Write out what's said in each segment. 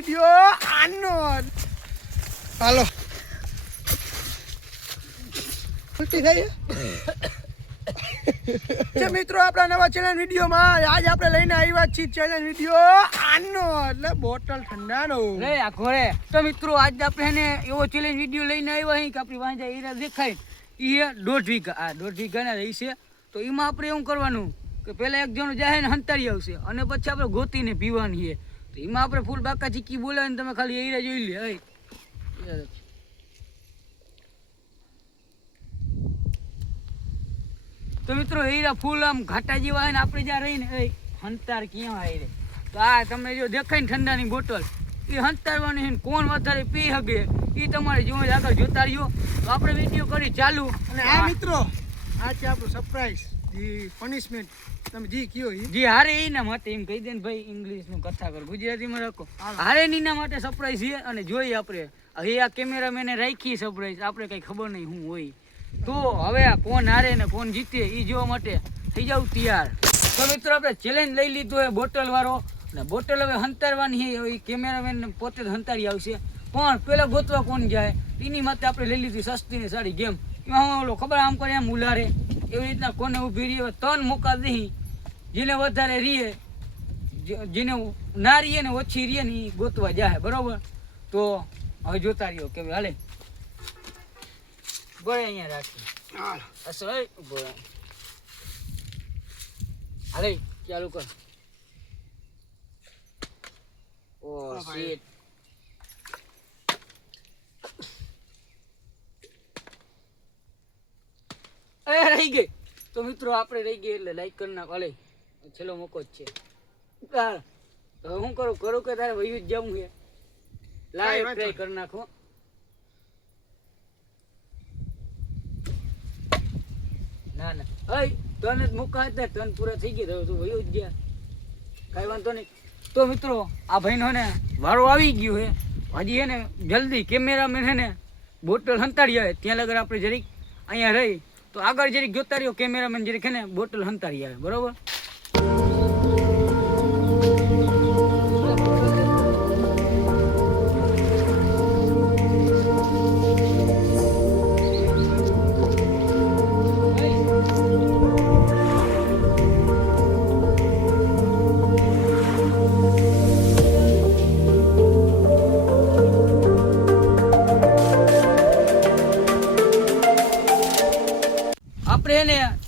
Video આનો હાલો ઉલટી થઈ છે મિત્રો આપણા નવા ચેલેન્જ વિડીયોમાં આજ આપણે લઈને આવ્યા છીએ ચેલેન્જ વિડીયો આનો એટલે બોટલ ઠંડાનો રે આખો રે તો મિત્રો આજ આપણે ને એવો ચેલેન્જ વિડીયો લઈને આવ્યા અહીં કે આપણી વાંજા હીરા દેખાય એ 1.5 વીઘા આ 1.5 વીઘાના રહી છે તો એમાં આપણે એવું કરવાનું કે પહેલા એક જણો જાય ને હંતારી આવશે અને પછી આપણે ગોતીને પીવાની છે તો એમાં આપણે ફૂલ બાકા ચીકી બોલાવીને તમે ખાલી હીરા જોઈ લે તો મિત્રો હીરા ફૂલ આમ ઘાટા જેવા હોય ને આપણે જ્યાં રહીને હંતાર ક્યાં આવી રે તો આ તમને જો દેખાય ને ઠંડાની બોટલ એ હંતારવાની છે કોણ વધારે પી શકે એ તમારે જો આગળ જોતા રહ્યો તો આપણે વિડીયો કરી ચાલુ અને આ મિત્રો આ છે આપણું સરપ્રાઈઝ જી પનિશમેન્ટ તમે જી કયો જી હારે એના માટે એમ કહી દે ને ભાઈ ઇંગ્લિશનું કથા કર ગુજરાતીમાં રાખો હારે એના માટે સરપ્રાઈઝ છે અને જોઈએ આપણે હવે આ કેમેરામેને રાખી સરપ્રાઈઝ આપણે કઈ ખબર નહીં શું હોય તો હવે કોણ હારે ને કોણ જીતે એ જોવા માટે થઈ જાવ તૈયાર તો મિત્રો આપણે ચેલેન્જ લઈ લીધો એ બોટલ વાળો ને બોટલ હવે હંતારવાની છે એ કેમેરામેન પોતે જ હંતારી આવશે પણ પેલા ગોતવા કોણ જાય એની માટે આપણે લઈ લીધી સસ્તી ને સારી ગેમ એમાં ઓલો ખબર આમ કરે એમ ઉલારે એવી રીતના કોને ઊભી રહીએ 3 મોકા દઈ જેને વધારે રીએ જેને ના રીએ ને ઓછી રીએ ને એ ગોતવા જાય બરોબર તો હવે જોતા રહ્યો કે હાલે ગોળે અહીંયા રાખી અસર ગોળા હાલે ચાલુ કર ઓ શીટ રહી ગઈ તો મિત્રો આપણે રહી ગઈ એટલે લાઈક કરી નાખો હાલે છેલ્લો મોકો જ છે તો હું કરું કે તારે વયું જ જવું છે લાઈવ ટ્રાય કરી નાખો ના ના હઈ તને જ મુકા હતા તન પૂરા થઈ ગયા તો વયું જ ગયા કઈ વાંધો નહીં તો મિત્રો આ ભાઈનો ને વારો આવી ગયો હે હજી એને જલ્દી કેમેરામેન હે ને બોટલ હંતાડી આવે ત્યાં લગર આપણે જરીક અહીંયા રહી તો આગળ જરીક જોતા રહ્યો કેમેરામેન જરીક હે ને બોટલ હંતાડી આવે બરોબર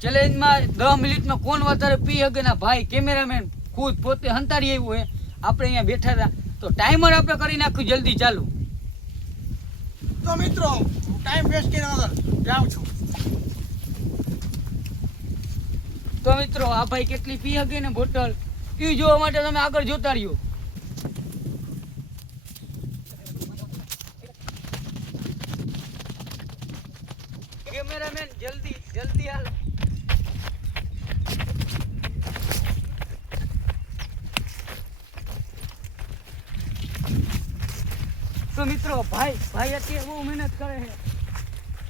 ચેલેન્જમાં 10 મિનિટમાં કોણ વધારે પી શકે ના ભાઈ કેમેરામેન ખુદ પોતે હંતાડી આવ્યું હે આપણે અહીંયા બેઠા હતા તો ટાઈમર આપણે કરી નાખ્યું જલ્દી ચાલુ તો મિત્રો ટાઈમ વેસ્ટ કર્યા વગર જાઉં છું તો મિત્રો આ ભાઈ કેટલી પી શકે ને બોટલ એ જોવા માટે તમે આગળ જોતા રહ્યો કેમેરામેન જલ્દી હાલ તો મિત્રો ભાઈ અત્યારે બહુ મહેનત કરે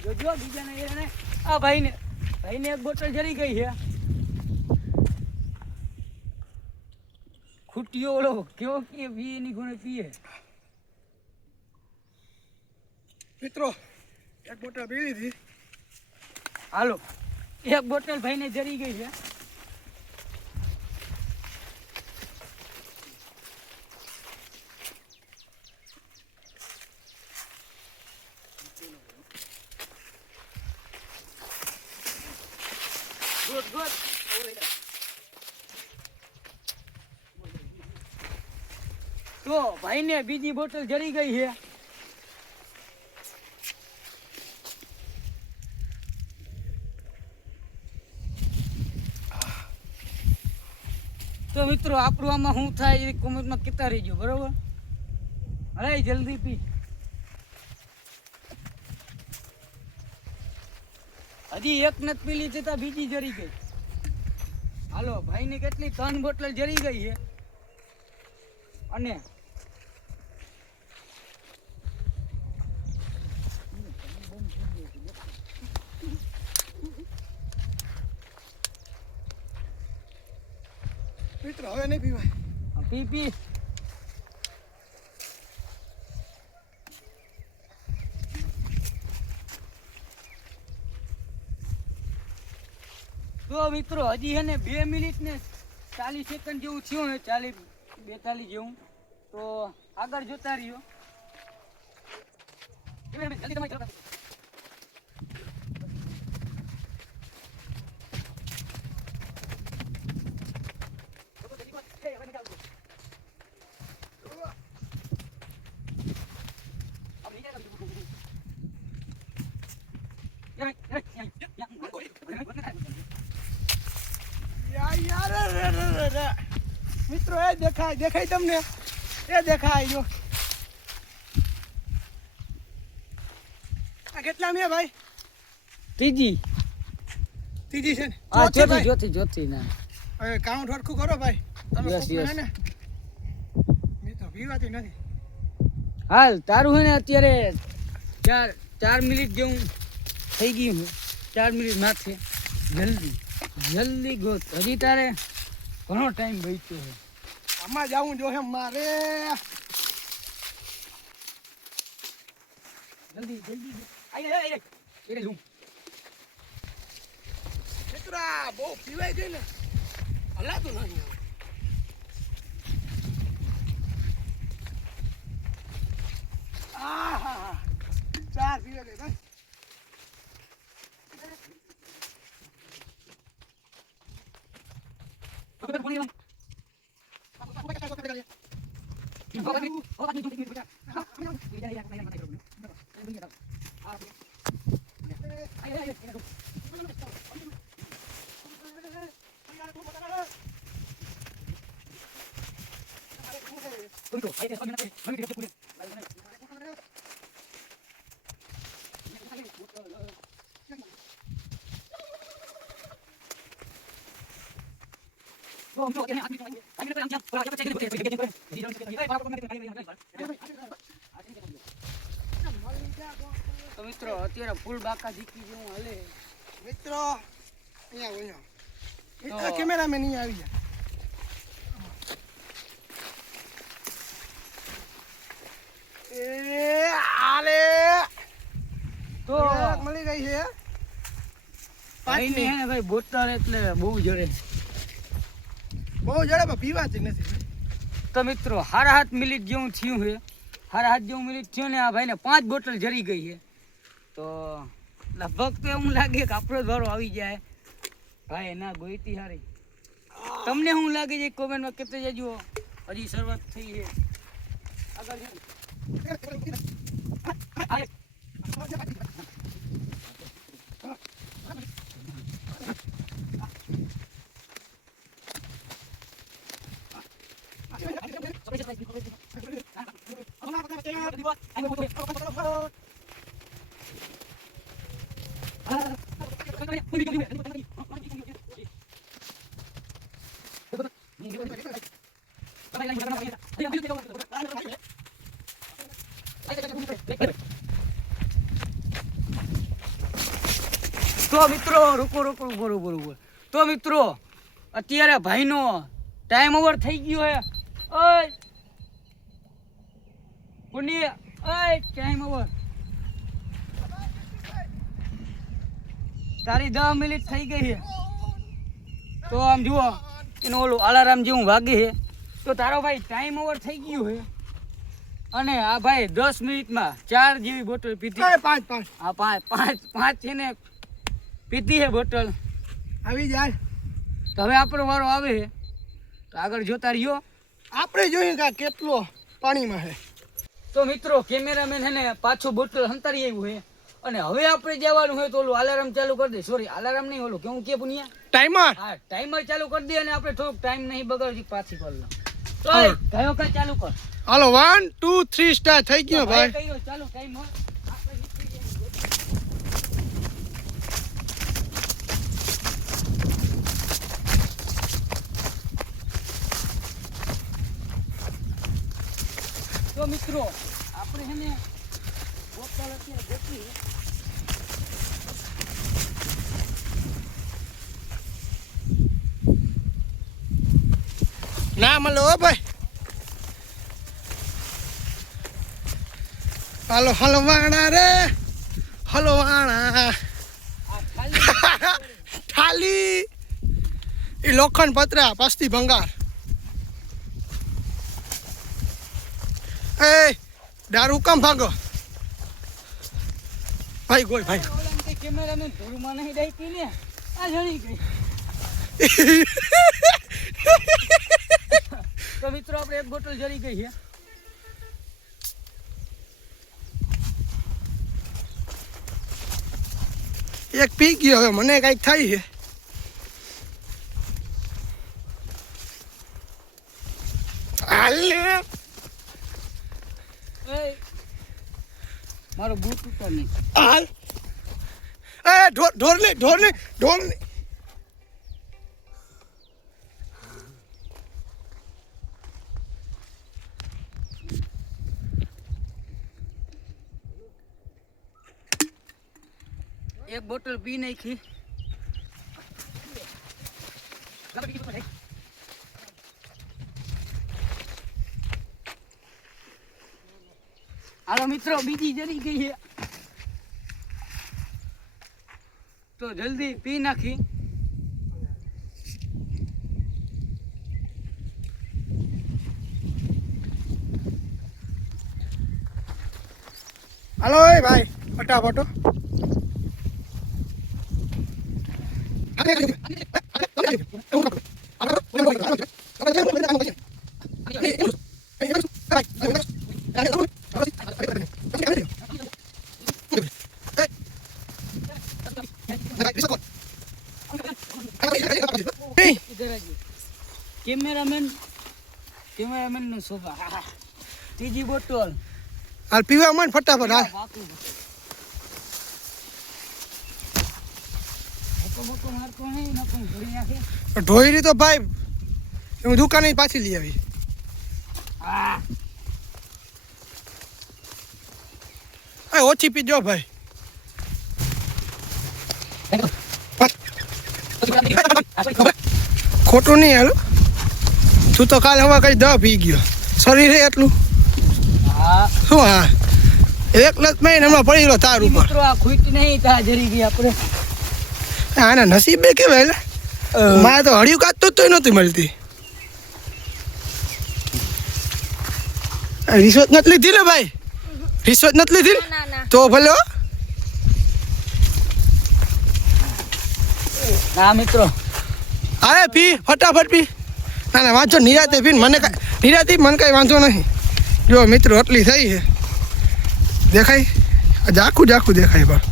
છે જોજો બીજાને એને આ ભાઈને એક બોટલ જરી ગઈ છે ખૂટ્યો ઓલો કેવો કે પીએ ની ગુણે પીએ મિત્રો એક બોટલ પી લીધી હાલો એક બોટલ ભાઈને જરી ગઈ છે ગુડ તો ભાઈને બીજી બોટલ જરી ગઈ છે તો મિત્રો આપણું આમાં શું થાય એ કોમેન્ટમાં કહેતા રહીજો બરોબર અરે જલ્દી પી હજી એક નથી પીલી છતાં બીજી જરી ગઈ હાલો ભાઈની કેટલી 3 બોટલ જરી ગઈ છે અને મિત્રો હવે નહીં પીવાય પી તો મિત્રો હજી હે ને 2 મિનિટ ને 40 સેકન્ડ જેવું થયું હે, 42 જેવું. તો આગળ જોતા રહ્યો. મિત્રો એ દેખાય તમને, એ દેખાય જો. આ કેટલા મે ભાઈ? ત્રીજી છે ને? આ ચોથી ના. હવે કાઉન્ટ હરખું કરો ભાઈ. તમે Yes, કોકને yes. હે ને મિત્રો પીવાતી નથી. હાલ તારું હે ને અત્યારે 4 મિનિટ જેવું થઈ ગયું છે. 4 મિનિટ માથે. જલ્દી ગોત. હજી તારે ઘણો ટાઈમ બચ્યો છે. આમાં જાવું જો હે મારે. જલ્દી આઈ લે. મિત્રો આ બહુ પીવાય ગઈ ને, હલાતું નથી. આહા 4 પીવે ગઈ ભાઈ. તો મિત્રો અત્યારે ફૂલ બાકા જીકી જેવું હાલે. મિત્રો અહીંયા મિત્રો કેમેરામેન અહીંયા આવી ગયા. એ આલે તો મળી ગઈ છે. ભાઈની હે ને ભાઈ બોતલ એટલે બહુ જડે. બહુ ઝડપ પીવાતી નથી. તો મિત્રો 7 મિનિટ જેવું થયું છે. 7 જેવું મિનિટ થયું ને આ ભાઈને 5 બોટલ જરી ગઈ છે. તો લગભગ તો એવું લાગે કે આપણો જ વારો આવી જાય. ભાઈ ના ગોઈતી હારી. તમને શું લાગે છે કોમેન્ટમાં કહેતા જજો. હજી શરૂઆત થઈ છે. આગળ તો મિત્રો રૂકો બરોબર. તો મિત્રો અત્યારે ભાઈનો ટાઈમ ઓવર થઈ ગયો હે. ઓય પુની, ઓય ટાઈમ ઓવર. તારી 10 મિનિટ થઈ ગઈ છે. તો આમ જુઓ એનો ઓલું અલાર્મ જેવું વાગે છે. તો તારો ભાઈ ટાઈમ ઓવર થઈ ગયું છે. અને આ ભાઈ 10 મિનિટમાં 4 જેવી બોટલ પીધી. 5 આ પાંચ છે ને પીધી છે બોટલ. આવી જાય. તો હવે આપણો વારો આવે છે. તો આગળ જોતા રહ્યો. આપણે જોઈએ કે કેટલો પાણીમાં છે. તો મિત્રો કેમેરામેન હે ને પાછો બોટલ હંતારી આવ્યું છે. અને હવે આપણે જવાનું હોય તો ઓલું અલાર્મ ચાલુ કરી દે. સોરી અલાર્મ નહીં, ઓલું કેવું કે પુનિયા ટાઈમર. હા ટાઈમર ચાલુ કરી દે. અને આપણે થોડોક ટાઈમ નહીં બગાડવી, પાછી કરી લો. તો કયો કઈ ચાલુ કર. હાલો 1 2 3 સ્ટાર્ટ થઈ ગયો ભાઈ. કયો ચાલુ ટાઈમર. તો મિત્રો આપણે હે ને બોટલ અત્યારે ગોઠવી. ના મળો હો ભાઈ. હાલો હલવાણા રે હલવાણા. આ ખાલી થાલી એ લોખંડ પતરા પસ્તી ભંગાર. એ દારૂ કામ ભાગો ભાઈ ગોય ભાઈ. કેમેરામેન ધૂળમાં નહીં દાઈતી ને આ જડી ગઈ. તો મિત્રો આપણે એક બોટલ જરી ગઈ છે. એક પી ગયો હવે મને કઈક થાય છે. મારો બૂટ ઉપર નહીં. હાલ એ ઢોર ને એક બોટલ પી નાખી. હાલો મિત્રો બીજી જરી ગઈ છે તો જલ્દી પી નાખી. હાલો એ ભાઈ ફટાફટો. કેમેરામેન નો શોભા. ત્રીજી બોટલ હાલ પીવા મન ફટાફટ હાલ. ઢોયરી તો ભાઈ હું દુકાને પાછી લઈ આવી. ઓછી પીજો ભાઈ. ખોટું નહીં હાલો. તું તો કાલ હવા કઈ દવા પી ગયો શરીરે એટલું. શું હા એક લત મેં હમણાં પડી ગયો તાર ઉપર. આ ખૂટ નહીં તા જરી ગઈ આપણે. આના નસીબે કેવાય મારે તો હળિયું કાઢતું તોય નહોતી મળતી. રિશ્વત નથી લીધી ને ભાઈ? રિશ્વત નથી લીધી ને તો ભલે હો. ના મિત્રો અરે પી ફટાફટ પી. ના ના વાંચો નિરાતે પી મને નિરાતે મને કાંઈ વાંધો નહીં. જો મિત્રો આટલી થઈ છે દેખાય ઝાખું ઝાખું દેખાય પણ.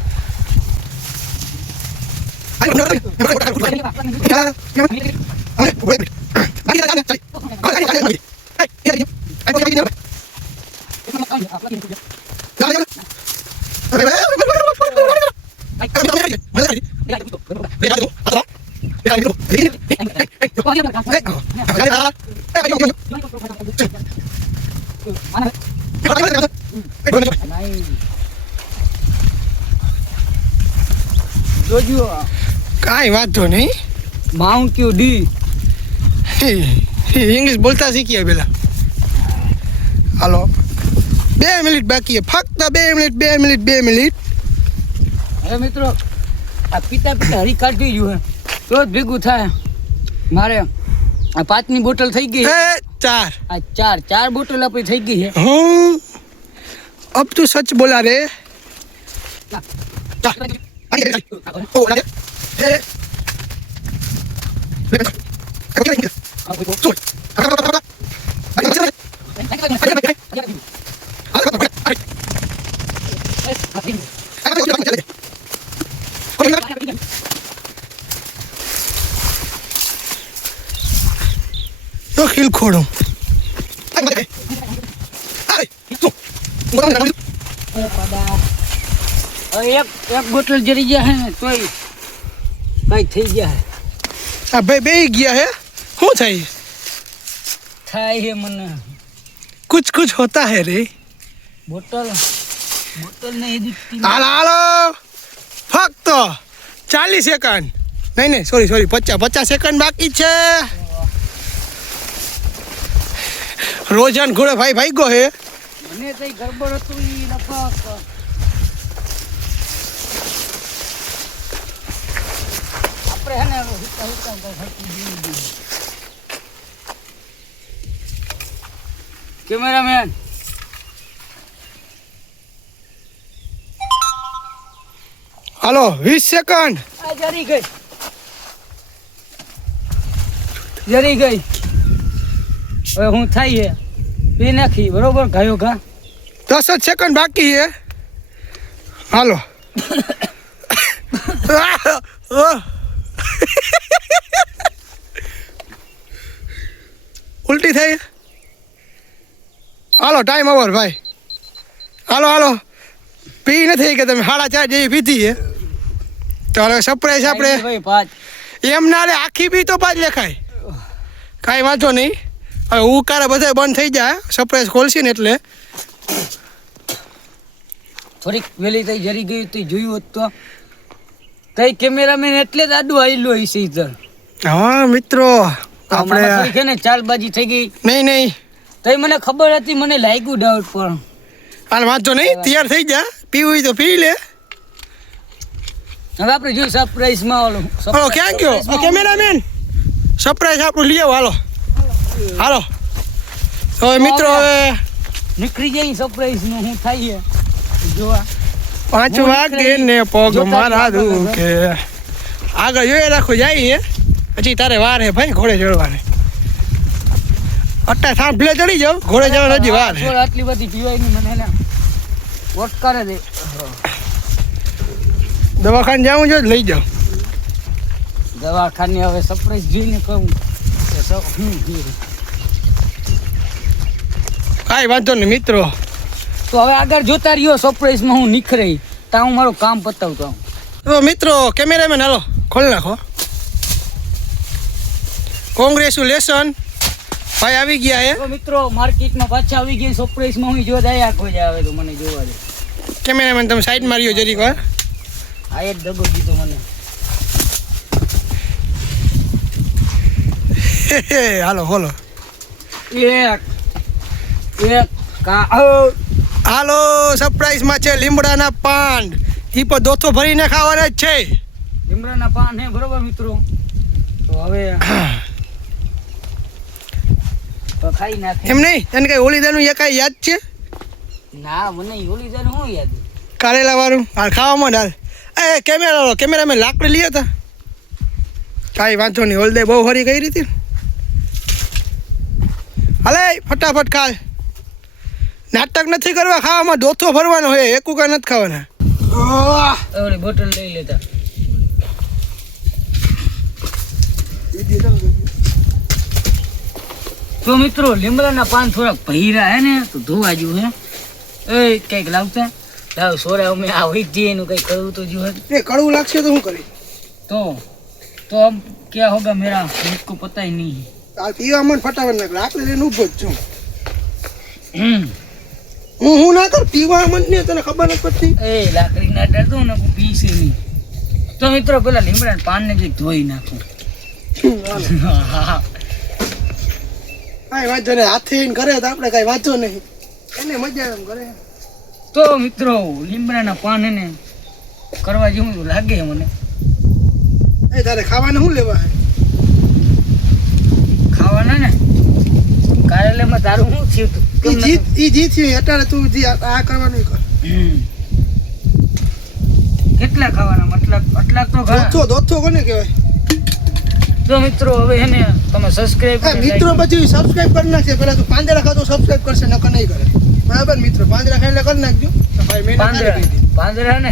જોજો કાંઈ વાંધો નહીં. માઉન્ટ ક્યુ ડી ઇંગ્લિશ બોલતા શીખીએ પેલા. હાલો 2 મિનિટ બાકી છે ફક્ત 2 મિનિટ. હવે મિત્રો આ પિતા હરી કાઢી ગયું હે તો જ ભેગું થાય. મારે આ 5ની બોટલ થઈ ગઈ. 4 આ ચાર બોટલ આપણી થઈ ગઈ છે. હું અબ તું સચ બોલા રે. તો ખીલ ખોડું એક બોટલ જરી ગયા હે ને તોય કઈ થઈ ગયા હે. આ ભાઈ બે ગયા હે શું થાય હે મને कुछ होता है रे. બોટલ નહીં દીકતી. હાલો ફક્ત 40 સેકન્ડ નહીં સોરી 50 સેકન્ડ બાકી છે. રોજન ઘોડે ભાઈ ગયો હે. મને તઈ ગરબડ હતું ઈ લપક. આપણે હે ને હુક્કા કેમેરામેન હાલો 20 સેકન્ડ. આ જરી ગઈ હવે હું થાય છે પી નાખી બરોબર ગાયો ઘા 10 જ સેકન્ડ બાકી છે. હાલો ઉલટી થઈ. હાલો ટાઈમ ઓવર ભાઈ. હાલો પી નથી કે તમે 4.5 જેવી પીધી છે તો હવે સરપ્રાઈઝ આપણે ભાઈ પાંચ એમ ના રે આખી બી તો 5 લેખાય. કાંઈ વાંધો નહીં. હવે ઉકારા બધા બંધ થઈ જાય સરપ્રાઈઝ ખોલશી ને એટલે. થોડીક વેલી થઈ જરી ગઈ તો જોયું હોત તો કઈ કેમેરામેન એટલે જ આડું આવેલો હશે ઇધર. હા મિત્રો આપણે છે ને ચાલબાજી થઈ ગઈ નહીં તઈ મને ખબર હતી મને લાગ્યું ડાઉટ પણ હાલ વાંધો નહીં. તૈયાર થઈ જા. પીવું હોય તો પી લે. હવે આપણે જોઈ સરપ્રાઈઝમાં ઓલું હાલો ક્યાં ગયો કેમેરામેન? સરપ્રાઈઝ આપણું લઈ આવો. હાલો તો મિત્રો હવે નીકળી જાય સરપ્રાઈઝ નું હું થાય જોવા 5 વાગે ને પગ મારા દુખે. આગળ જોઈ રાખો જાય પછી તારે વાર હે ભાઈ ઘોડે ચડવાની. અટ્ટા સાંભળે ચડી જાવ ઘોડે જવાની હજી વાર હે. આટલી બધી પીવાય ની મને ને વટકારે દે. દવાખાને જાવું જો લઈ જાવ. દવાખાને હવે સરપ્રાઈઝ જોઈને કહું કાંઈ વાંધો નહીં મિત્રો. તો હવે આગળ જોતા રહ્યો સરપ્રાઈઝમાં હું નીકળી ત્યાં હું મારું કામ પતાવતો આવું. તો મિત્રો કેમેરામેન હાલો ખોલી નાખો. કોંગ્રેચ્યુલેશન ભાઈ આવી ગયા હે. તો મિત્રો માર્કેટમાં પાછા આવી ગયા સરપ્રાઈઝમાં હું જો દયા કોઈ આવે તો મને જોવા દે. કેમેરામેન તમે સાઈડ માર્યો જરીક વાર. આ એક દગો દીધો મને. હાલો ખોલો. એક હાલો સરપ્રાઈઝમાં છે લીમડાના પાન. ઈ પર દોથો ભરીને ખાવાના જ છે. લીમડાના પાન હે બરોબર મિત્રો. તો હવે તો ખાઈ નાખે. એમ નહીં એને કઈ હોલીદાનું એકાઈ યાદ છે? ના મને હોલીદાનું હું યાદ. કારેલા વાળું હાલ ખાવામાં ડાલ. એ કેમેરામેન લાકડી લઈ હતા. કાંઈ વાંધો નહીં. હોલદે બહુ હરી ગઈ હતી. હાલે ફટાફટ ખાલ. નાટક નથી કરવા. ખાવામાં દોથો ભરવાનો હોય. એકું કાંઈ નથી ખાવાના. ઓલી બોટલ લઈ લેતા. તો મિત્રો લીમડાના પાન થોડાક ભૈરા હે ને તો ધોવા જેવું હે. એ કઈક લાવતા લાવ સોરા અમે આ હોય જે એનું કઈ કરવું તો જો એ કડવું લાગશે તો શું કરી? તો अब क्या होगा मेरा मुझको पता ही नहीं है. આ પીવા મન ફટાફટ નાખ. લાકડી લઈને ઊભો જ છું. હું ના કર પીવા મન ને તને ખબર નથી પડતી. એ લાકડી ના ડરતો ને હું પીશે નહીં. તો મિત્રો પેલા લીમડાના પાનને જે ધોઈ નાખું. કાંઈ વાંધો નહીં. હાથે કરે તો આપણે કાંઈ વાંધો નહીં. એને મજા એમ કરે. તો મિત્રો લીમડાના પાન એને કરવા જેવું તો લાગે મને. એ તારે ખાવાને શું લેવા? ખાવાના ને કારેલામાં તારું શું થયું તું? ઈ જીત થયું અત્યારે તું આ કરવાનું કર. કેટલા ખાવાના મતલબ આટલા તો ઘણા. દોથો કોને કહેવાય? તો મિત્રો હવે હે ને તમે સબસ્ક્રાઇબ મિત્રો પછી સબસ્ક્રાઇબ કરી નાખશે. પેલા તું પાંદડા ખાતો સબસ્ક્રાઇબ કરશે નકર નહીં કરે. બરાબર મિત્રો પાંદડા ખાઈને કરી નાખજો. ભાઈ મેં પાંદડા ને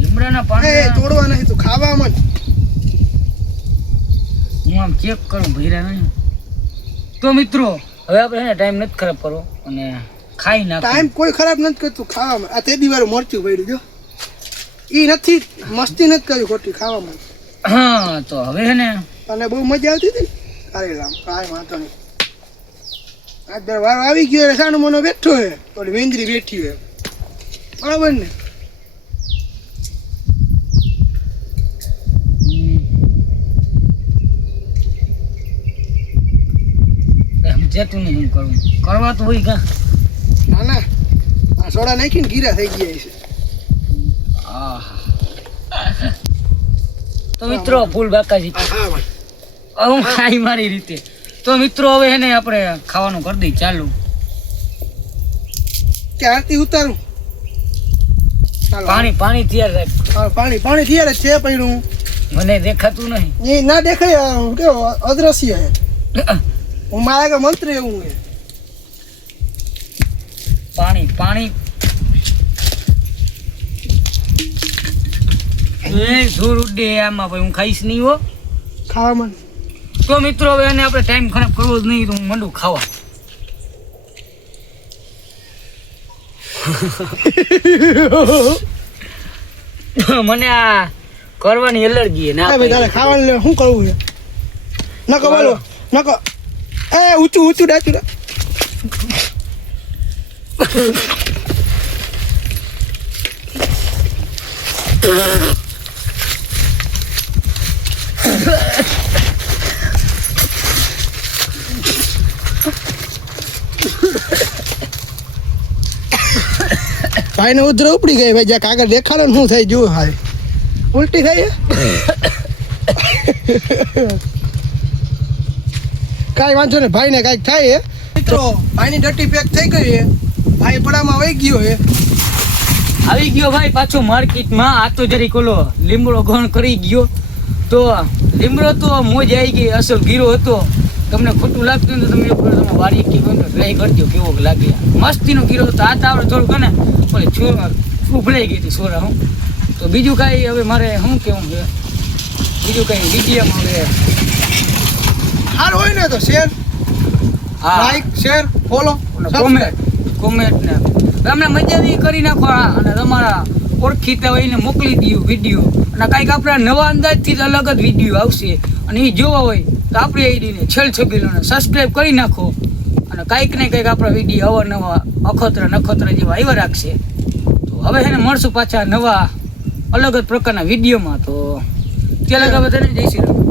લીમડાના પાંદડા એ તોડવા નહીં તું ખાવામાં. હું આમ ચેક કરું ભૈરા નહીં. તો મિત્રો હવે આપણે હે ને ટાઈમ નથી ખરાબ કરવો અને ખાઈ નાખો. ટાઈમ કોઈ ખરાબ નથી કરતું ખાવામાં. આ તે દીવારું મરચું પડ્યું જો. ઈ નથી મસ્તી નથી કરી ખોટી ખાવામાં. હા તો હવે હે ને અને બહુ મજા આવતી હતી ને કારેલામ. કાંઈ વાંધો નહીં. આજ દર વાર આવી ગયો એટલે સાનો મનો બેઠો હે. ઓલી વેંદરી બેઠી હોય બરાબર ને. જતું નહીં હું કરું કરવા તો હોય કા. ના ના આ સોડા નાખીને ગીરા થઈ ગયા છે. તો મિત્રો ફૂલ બાકાજી હા ભાઈ હું ખાઈ મારી રીતે. તો મિત્રો હવે એને આપણે ખાવાનું કરી દઈ ચાલુ. કે આરતી ઉતારું ચાલો પાણી પાણી તૈયાર રાખ. હા, પાણી તૈયાર જ છે પડ્યું મને દેખાતું નહીં. એ ના દેખાય કેવો અદ્રશ્ય હે હું મારા કે મંત્ર એવું હે પાણી પાણી એ ધૂળ ઉડે આમાં ભાઈ હું ખાઈશ નહીં હો. ખાવામાં તો મિત્રો હવે એને આપણે ટાઈમ ખરાબ કરવો જ નહીં તો હું મંડું ખાવા. મને આ કરવાની એલર્જી ના ભાઈ તારે ખાવાનું શું કરવું છે નકો બોલો નકો એ ઊંચું ડાચું ભાઈ ને ઉધર ઉપડી ગઈ ભાઈ જ્યાં કાગળ દેખાડે ને શું થાય જુઓ હાય ઉલટી થાય કાંઈ વાંધો ને ભાઈ ને કાંઈક થાય હે મિત્રો ભાઈની ડટી પેક થઈ ગઈ હે ભાઈ પડામાં વહી ગયો હે આવી ગયો ભાઈ પાછો માર્કેટમાં. આ તો જરીક ઓલો લીમડો ગણ કરી ગયો. તો લીમડો તો મોજ આવી ગઈ, અસલ ગીરો હતો. તમને ખોટું લાગતું ને તો તમે તમે વારી ટ્રાય કરજો કેવો લાગે. મસ્તીનો ગીરો હતો. આ તાવડે થોડુંક ને ઓલી ઉભરાઈ ગઈ હતી સોરા. હું તો બીજું કાંઈ હવે મારે શું કેવું છે બીજું કાંઈ વિડીયોમાં હવે સારું હોય ને તો શેર હા લાઈક શેર ફોલો કોમેન્ટ ને તમને મજા આવી કરી નાખો. અને તમારા ઓળખીતા હોય એને મોકલી દઉં વિડીયો. અને કાંઈક આપણા નવા અંદાજથી જ અલગ જ વિડીયો આવશે. અને એ જોવા હોય તો આપણી આઈડીને છેલ છબીલોને સબસ્ક્રાઈબ કરી નાખો. અને કાંઈક ને કંઈક આપણા વિડીયો અવારનવા નખોતરા જેવા આવ્યા રાખશે. તો હવે એને મળશું પાછા નવા અલગ જ પ્રકારના વિડીયોમાં. તો ત્યાં લગા બધાને જય શ્રી રામ.